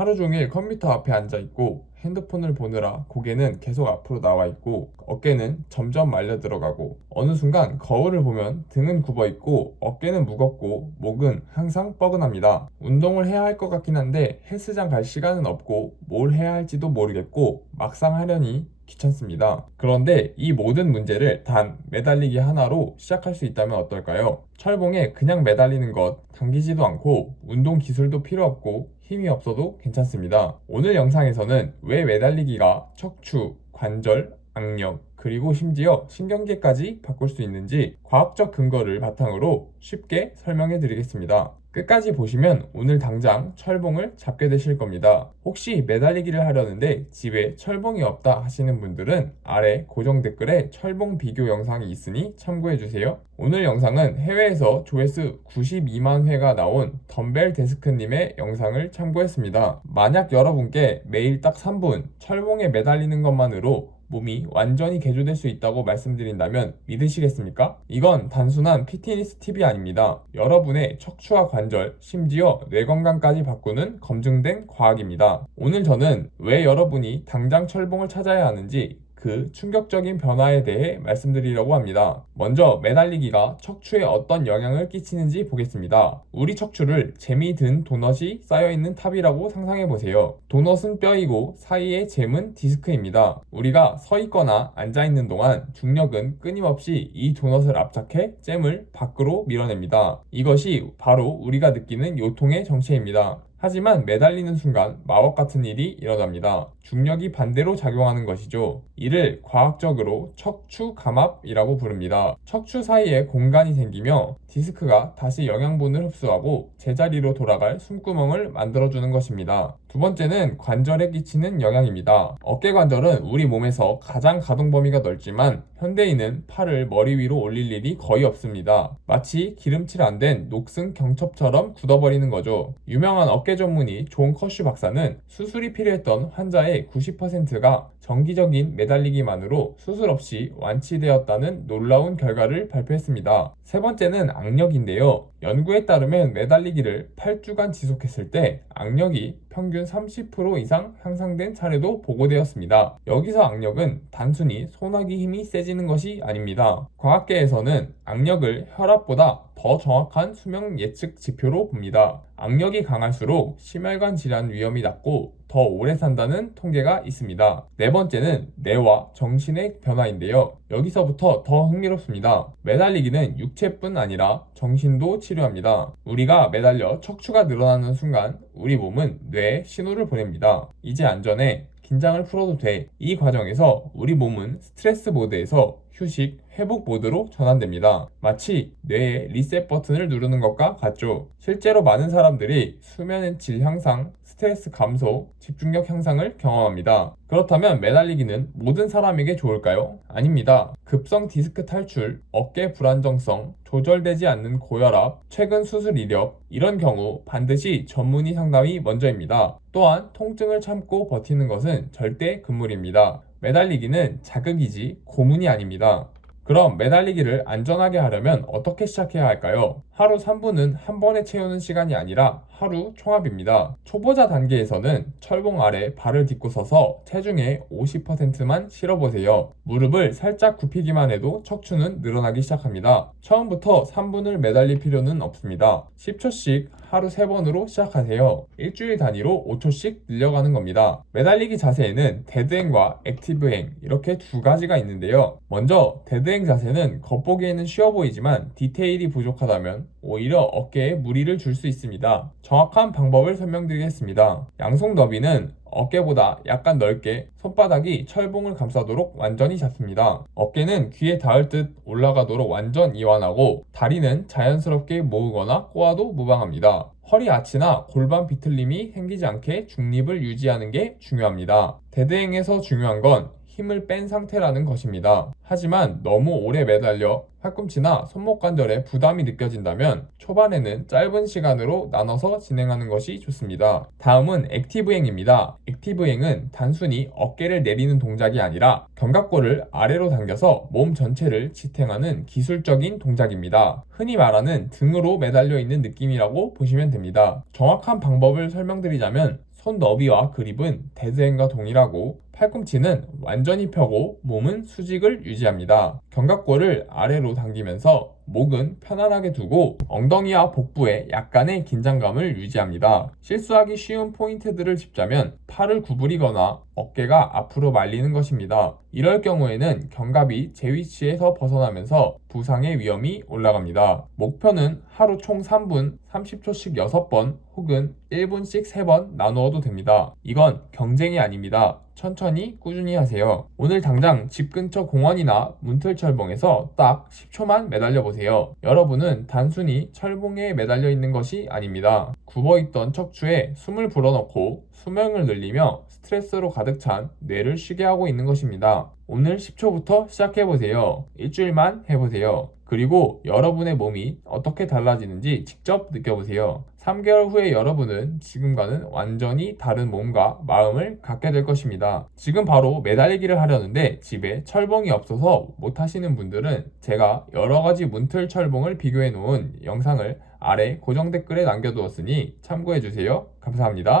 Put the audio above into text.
하루 종일 컴퓨터 앞에 앉아 있고 핸드폰을 보느라 고개는 계속 앞으로 나와 있고 어깨는 점점 말려 들어가고 어느 순간 거울을 보면 등은 굽어 있고 어깨는 무겁고 목은 항상 뻐근합니다. 운동을 해야 할 것 같긴 한데 헬스장 갈 시간은 없고 뭘 해야 할지도 모르겠고 막상 하려니 귀찮습니다. 그런데 이 모든 문제를 단 매달리기 하나로 시작할 수 있다면 어떨까요? 철봉에 그냥 매달리는 것 당기지도 않고 운동 기술도 필요 없고 힘이 없어도 괜찮습니다. 오늘 영상에서는 왜 매달리기가 척추, 관절, 악력, 그리고 심지어 신경계까지 바꿀 수 있는지 과학적 근거를 바탕으로 쉽게 설명해 드리겠습니다. 끝까지 보시면 오늘 당장 철봉을 잡게 되실 겁니다. 혹시 매달리기를 하려는데 집에 철봉이 없다 하시는 분들은 아래 고정 댓글에 철봉 비교 영상이 있으니 참고해 주세요. 오늘 영상은 해외에서 조회수 92만 회가 나온 덤벨 데스크님의 영상을 참고했습니다. 만약 여러분께 매일 딱 3분 철봉에 매달리는 것만으로 몸이 완전히 개조될 수 있다고 말씀드린다면 믿으시겠습니까? 이건 단순한 피트니스 팁이 아닙니다. 여러분의 척추와 관절, 심지어 뇌 건강까지 바꾸는 검증된 과학입니다. 오늘 저는 왜 여러분이 당장 철봉을 찾아야 하는지 그 충격적인 변화에 대해 말씀드리려고 합니다. 먼저 매달리기가 척추에 어떤 영향을 끼치는지 보겠습니다. 우리 척추를 재미 든 도넛이 쌓여있는 탑이라고 상상해보세요. 도넛은 뼈이고 사이의 잼은 디스크입니다. 우리가 서 있거나 앉아있는 동안 중력은 끊임없이 이 도넛을 압착해 잼을 밖으로 밀어냅니다. 이것이 바로 우리가 느끼는 요통의 정체입니다. 하지만 매달리는 순간 마법 같은 일이 일어납니다. 중력이 반대로 작용하는 것이죠. 이를 과학적으로 척추 감압이라고 부릅니다. 척추 사이에 공간이 생기며 디스크가 다시 영양분을 흡수하고 제자리로 돌아갈 숨구멍을 만들어주는 것입니다. 두 번째는 관절에 끼치는 영향입니다. 어깨 관절은 우리 몸에서 가장 가동 범위가 넓지만 현대인은 팔을 머리 위로 올릴 일이 거의 없습니다. 마치 기름칠 안 된 녹슨 경첩처럼 굳어버리는 거죠. 유명한 어깨 전문의 존 커슈 박사는 수술이 필요했던 환자의 90%가 정기적인 매달리기만으로 수술 없이 완치되었다는 놀라운 결과를 발표했습니다. 세 번째는 악력인데요. 연구에 따르면 매달리기를 8주간 지속했을 때 악력이 평균 30% 이상 향상된 사례도 보고되었습니다. 여기서 악력은 단순히 소나기 힘이 세지는 것이 아닙니다. 과학계에서는 악력을 혈압보다 더 정확한 수명 예측 지표로 봅니다. 악력이 강할수록 심혈관 질환 위험이 낮고 더 오래 산다는 통계가 있습니다. 네 번째는 뇌와 정신의 변화인데요. 여기서부터 더 흥미롭습니다. 매달리기는 육체뿐 아니라 정신도 치료합니다. 우리가 매달려 척추가 늘어나는 순간 우리 몸은 뇌에 신호를 보냅니다. 이제 안전해. 긴장을 풀어도 돼. 이 과정에서 우리 몸은 스트레스 모드에서 휴식, 회복 모드로 전환됩니다. 마치 뇌의 리셋 버튼을 누르는 것과 같죠. 실제로 많은 사람들이 수면의 질 향상, 스트레스 감소, 집중력 향상을 경험합니다. 그렇다면 매달리기는 모든 사람에게 좋을까요? 아닙니다. 급성 디스크 탈출, 어깨 불안정성, 조절되지 않는 고혈압, 최근 수술 이력, 이런 경우 반드시 전문의 상담이 먼저입니다. 또한 통증을 참고 버티는 것은 절대 금물입니다. 매달리기는 자극이지 고문이 아닙니다. 그럼 매달리기를 안전하게 하려면 어떻게 시작해야 할까요? 하루 3분은 한 번에 채우는 시간이 아니라 하루 총합입니다. 초보자 단계에서는 철봉 아래 발을 딛고 서서 체중의 50%만 실어보세요. 무릎을 살짝 굽히기만 해도 척추는 늘어나기 시작합니다. 처음부터 3분을 매달릴 필요는 없습니다. 10초씩 하루 3번으로 시작하세요. 일주일 단위로 5초씩 늘려가는 겁니다. 매달리기 자세에는 데드행과 액티브행 이렇게 두 가지가 있는데요. 먼저 데드행 자세는 겉보기에는 쉬워 보이지만 디테일이 부족하다면 오히려 어깨에 무리를 줄 수 있습니다. 정확한 방법을 설명드리겠습니다. 양손 너비는 어깨보다 약간 넓게 손바닥이 철봉을 감싸도록 완전히 잡습니다. 어깨는 귀에 닿을 듯 올라가도록 완전 이완하고 다리는 자연스럽게 모으거나 꼬아도 무방합니다. 허리 아치나 골반 비틀림이 생기지 않게 중립을 유지하는 게 중요합니다. 데드행에서 중요한 건 힘을 뺀 상태라는 것입니다. 하지만 너무 오래 매달려 팔꿈치나 손목 관절에 부담이 느껴진다면 초반에는 짧은 시간으로 나눠서 진행하는 것이 좋습니다. 다음은 액티브행입니다. 액티브행은 단순히 어깨를 내리는 동작이 아니라 견갑골을 아래로 당겨서 몸 전체를 지탱하는 기술적인 동작입니다. 흔히 말하는 등으로 매달려 있는 느낌이라고 보시면 됩니다. 정확한 방법을 설명드리자면 손 너비와 그립은 데드핸과 동일하고 팔꿈치는 완전히 펴고 몸은 수직을 유지합니다. 견갑골을 아래로 당기면서 목은 편안하게 두고 엉덩이와 복부에 약간의 긴장감을 유지합니다. 실수하기 쉬운 포인트들을 짚자면 팔을 구부리거나 어깨가 앞으로 말리는 것입니다. 이럴 경우에는 견갑이 제 위치에서 벗어나면서 부상의 위험이 올라갑니다. 목표는 하루 총 3분 30초씩 6번 혹은 1분씩 3번 나누어도 됩니다. 이건 경쟁이 아닙니다. 천천히 꾸준히 하세요. 오늘 당장 집 근처 공원이나 문틀철봉에서 딱 10초만 매달려 보세요. 여러분은 단순히 철봉에 매달려 있는 것이 아닙니다. 굽어있던 척추에 숨을 불어넣고 수명을 늘리며 스트레스로 가득 찬 뇌를 쉬게 하고 있는 것입니다. 오늘 10초부터 시작해보세요. 일주일만 해보세요. 그리고 여러분의 몸이 어떻게 달라지는지 직접 느껴보세요. 3개월 후에 여러분은 지금과는 완전히 다른 몸과 마음을 갖게 될 것입니다. 지금 바로 매달리기를 하려는데 집에 철봉이 없어서 못하시는 분들은 제가 여러가지 문틀 철봉을 비교해 놓은 영상을 아래 고정 댓글에 남겨두었으니 참고해주세요. 감사합니다.